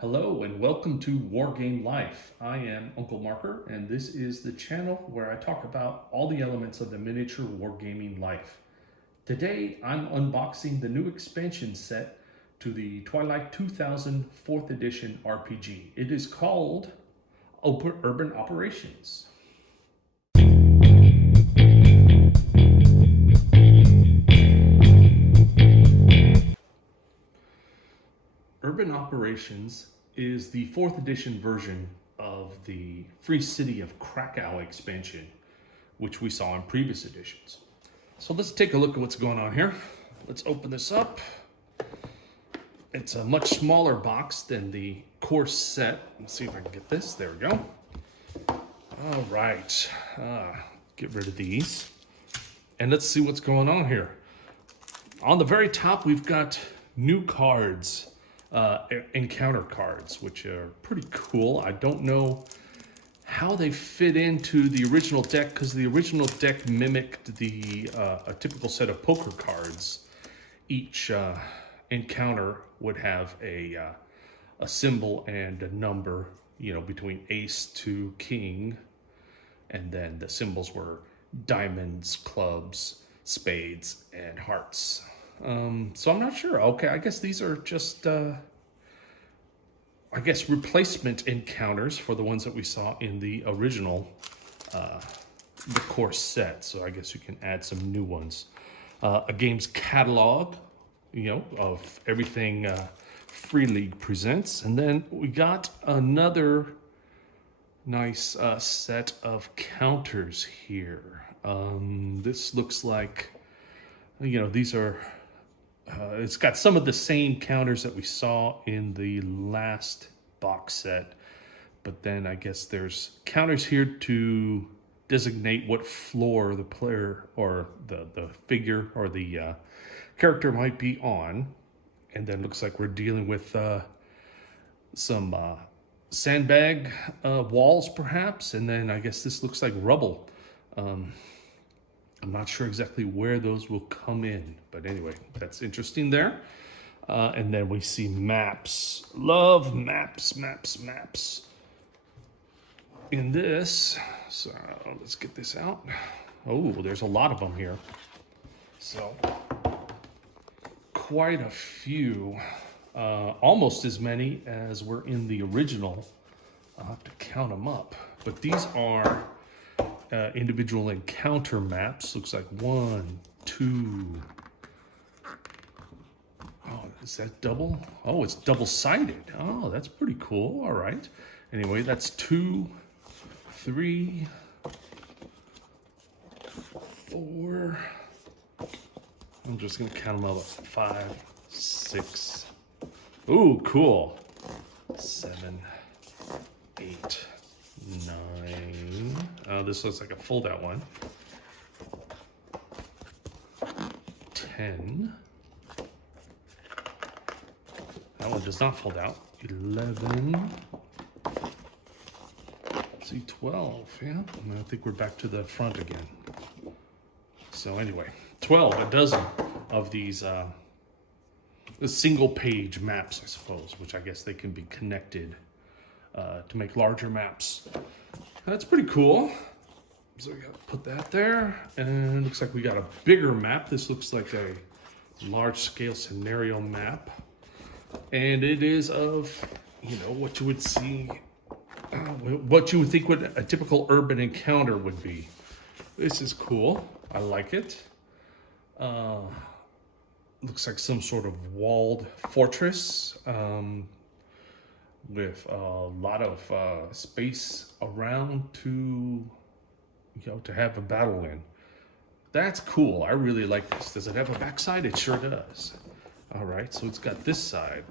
Hello and welcome to Wargame Life. I am Uncle Marker, and this is the channel where I talk about all the elements of the miniature wargaming life. Today I'm unboxing the new expansion set to the Twilight 2000 4th edition RPG. It is called Urban Operations. Urban Operations is the 4th edition version of the Free City of Krakow expansion, which we saw in previous editions. So let's take a look at what's going on here. Let's open this up. It's a much smaller box than the core set. Let's see if I can get this. There we go. All right. Get rid of these. And let's see what's going on here. On the very top, we've got new cards. Encounter cards, which are pretty cool. I don't know how they fit into the original deck because the original deck mimicked a typical set of poker cards. Each encounter would have a symbol and a number, between ace to king, and then the symbols were diamonds, clubs, spades, and hearts. So I'm not sure. Okay, I guess these are just, replacement encounters for the ones that we saw in the original, the core set. So I guess you can add some new ones. A game's catalog, of everything Free League presents. And then we got another nice set of counters here. This looks like, these are... it's got some of the same counters that we saw in the last box set, but then I guess there's counters here to designate what floor the player or the figure or the character might be on. And then looks like we're dealing with some sandbag walls perhaps, and then I guess this looks like rubble. I'm not sure exactly where those will come in, but anyway, that's interesting there. And then we see maps. Love maps in this. So let's get this out. Oh, there's a lot of them here. So quite a few, almost as many as were in the original. I'll have to count them up, but these are individual encounter maps. Looks like 1, 2. Oh, is that double? Oh, it's double-sided. Oh, that's pretty cool. All right. Anyway, that's 2, 3, 4. I'm just gonna count them up. 5, 6. Ooh, cool. 7, 8, 9. This looks like a fold-out one. 10. That one does not fold out. 11. Let's see, 12. Yeah, and I think we're back to the front again. So anyway, 12, a dozen of these single-page maps, I suppose, which I guess they can be connected to make larger maps. That's pretty cool. So we gotta put that there. And it looks like we got a bigger map. This looks like a large-scale scenario map. And it is of, what you would see, what you would think what a typical urban encounter would be. This is cool. I like it. Looks like some sort of walled fortress. With a lot of space around to have a battle in. That's cool. I really like this. Does it have a backside? It sure does. All right, so it's got this side.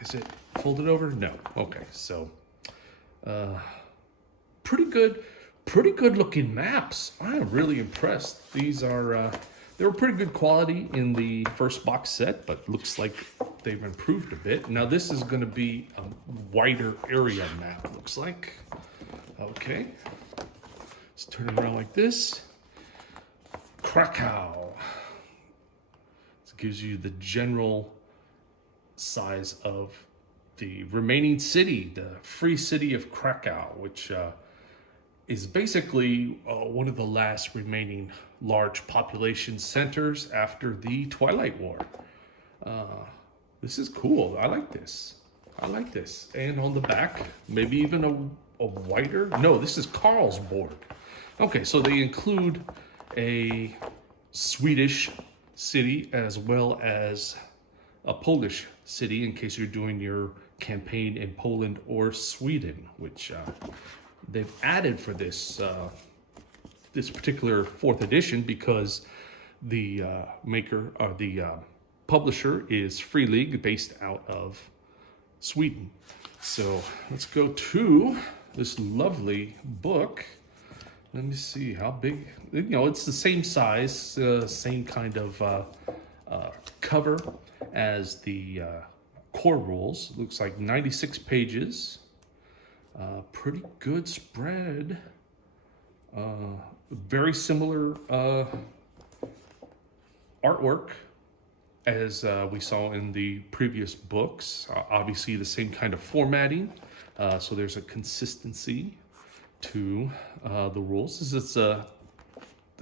Is it folded over? No. Okay, so pretty good looking maps. I am really impressed. These are they were pretty good quality in the first box set, but looks like they've improved a bit. Now this is going to be a wider area map, looks like. Okay. Let's turn it around like this. Krakow. This gives you the general size of the remaining city, the free city of Krakow, which is basically one of the last remaining large population centers after the Twilight War. This is cool. I like this. I like this. And on the back, maybe even a whiter. No, this is Carlsborg. Okay, so they include a Swedish city as well as a Polish city in case you're doing your campaign in Poland or Sweden, which they've added for this this particular 4th edition because the publisher is freeleague based out of Sweden. So let's go to this lovely book. Let me see how big. You know, it's the same size, same kind of cover as the core rules. It looks like 96 pages. Pretty good spread. Very similar artwork as we saw in the previous books. Obviously the same kind of formatting. So there's a consistency to the rules. This is the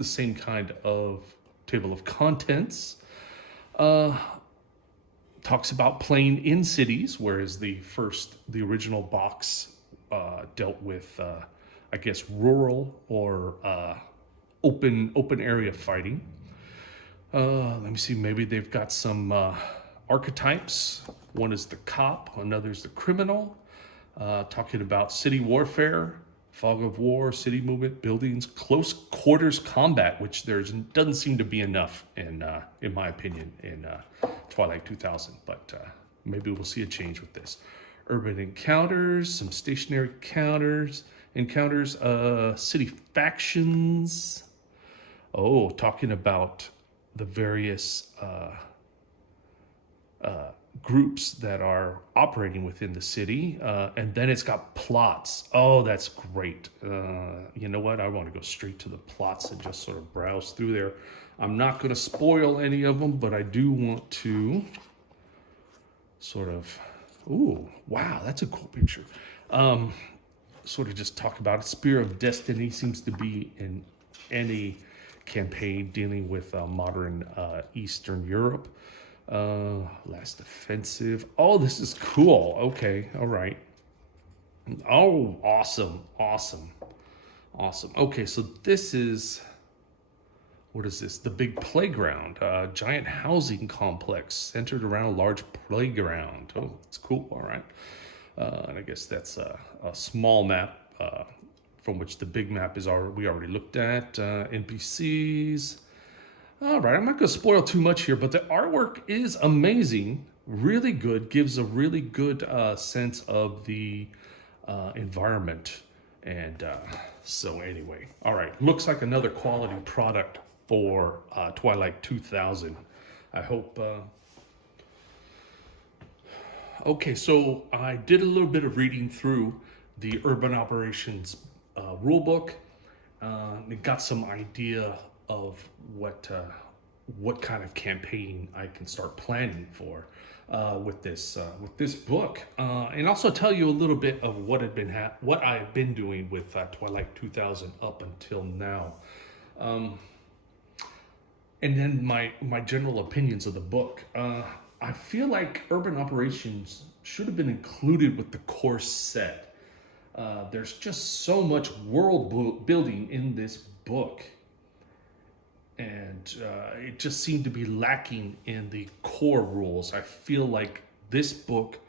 same kind of table of contents. Talks about playing in cities, whereas the original box dealt with, I guess, rural or open area fighting. Let me see, maybe they've got some archetypes. One is the cop, another is the criminal. Talking about city warfare, fog of war, city movement, buildings, close quarters combat, which doesn't seem to be enough in my opinion, in Twilight 2000, but maybe we'll see a change with this. Urban encounters, some stationary encounters, city factions. Oh, talking about the various groups that are operating within the city, and then it's got plots. Oh, that's great. You know what? I want to go straight to the plots and just sort of browse through there. I'm not going to spoil any of them, but I do want to sort of, ooh, wow, that's a cool picture. Sort of just talk about it. Spear of Destiny seems to be in any campaign dealing with modern Eastern Europe. Last Offensive. Oh, this is cool. Okay, all right. Oh, awesome. Okay, so this is, what is this? The Big Playground, giant housing complex centered around a large playground. Oh, it's cool. All right. And I guess that's a small map from which the big map is we already looked at. NPCs. All right, I'm not going to spoil too much here, but the artwork is amazing, really good, gives a really good sense of the environment. And so anyway, all right, looks like another quality product for Twilight 2000. I hope... Okay, so I did a little bit of reading through the Urban Operations rulebook. It got some idea of what kind of campaign I can start planning for with this book, and also tell you a little bit of what I've been doing with Twilight 2000 up until now, and then my general opinions of the book. I feel like Urban Operations should have been included with the core set. There's just so much world building in this book. And it just seemed to be lacking in the core rules. I feel like this book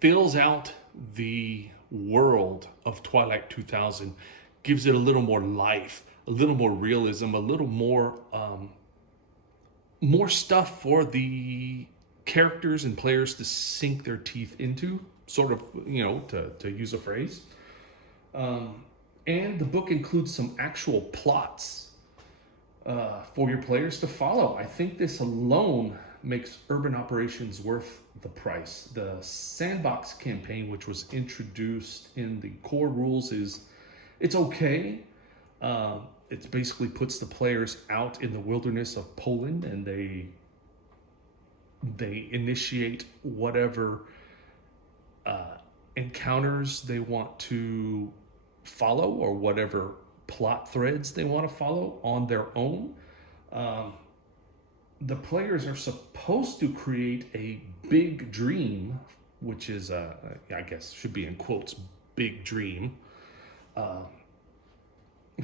fills out the world of Twilight 2000, gives it a little more life, a little more realism, a little more stuff for the characters and players to sink their teeth into, sort of, to use a phrase. And the book includes some actual plots for your players to follow. I think this alone makes Urban Operations worth the price. The sandbox campaign, which was introduced in the core rules, it's okay. It basically puts the players out in the wilderness of Poland, and they initiate whatever encounters they want to follow or whatever plot threads they want to follow on their own. The players are supposed to create a big dream, which is, I guess, should be in quotes, big dream,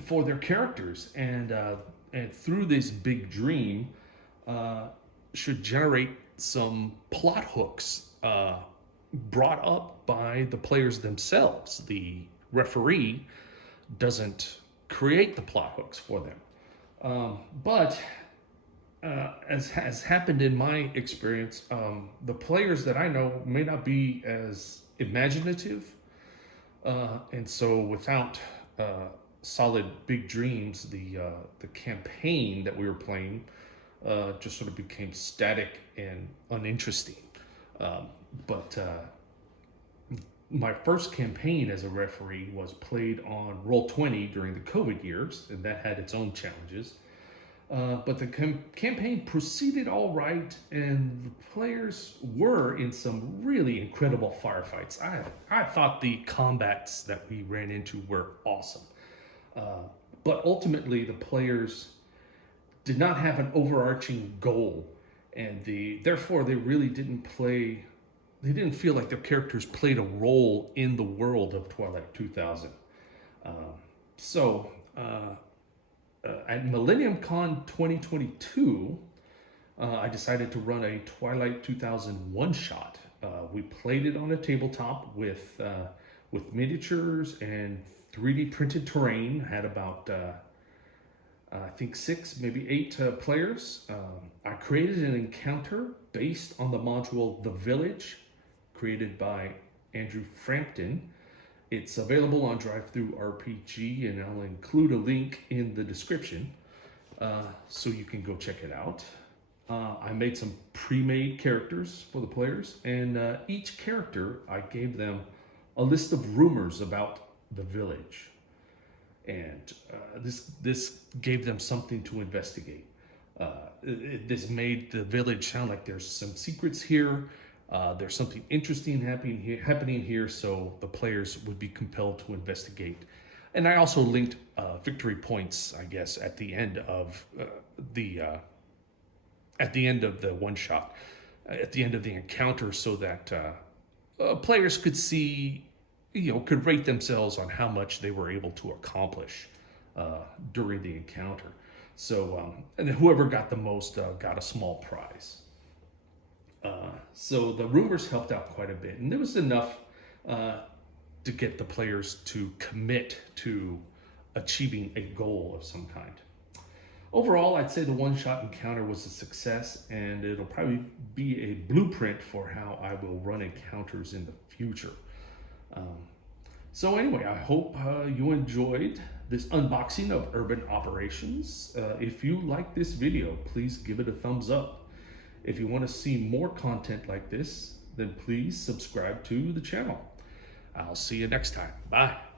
for their characters. And through this big dream, should generate some plot hooks brought up by the players themselves. The referee doesn't create the plot hooks for them. But as has happened in my experience, the players that I know may not be as imaginative. And so without solid big dreams, the campaign that we were playing just sort of became static and uninteresting. But my first campaign as a referee was played on Roll20 during the COVID years, and that had its own challenges. But the campaign proceeded all right, and the players were in some really incredible firefights. I thought the combats that we ran into were awesome. But ultimately, the players did not have an overarching goal, and therefore they really didn't play. They didn't feel like their characters played a role in the world of Twilight 2000. At Millennium Con 2022, I decided to run a Twilight 2000 one-shot. We played it on a tabletop with miniatures and 3D printed terrain. Had about I think 6, maybe 8 players. I created an encounter based on the module The Village, created by Andrew Frampton. It's available on DriveThruRPG, and I'll include a link in the description so you can go check it out. I made some pre-made characters for the players, and each character, I gave them a list of rumors about the village. And this gave them something to investigate. This made the village sound like there's some secrets here. There's something interesting happening here, so the players would be compelled to investigate. And I also linked victory points, I guess, at the end of the one shot, at the end of the encounter, so that players could see, could rate themselves on how much they were able to accomplish during the encounter. So, and whoever got the most got a small prize. So the rumors helped out quite a bit, and there was enough to get the players to commit to achieving a goal of some kind. Overall, I'd say the one-shot encounter was a success, and it'll probably be a blueprint for how I will run encounters in the future. So anyway, I hope you enjoyed this unboxing of Urban Operations. If you like this video, please give it a thumbs up. If you want to see more content like this, then please subscribe to the channel. I'll see you next time. Bye.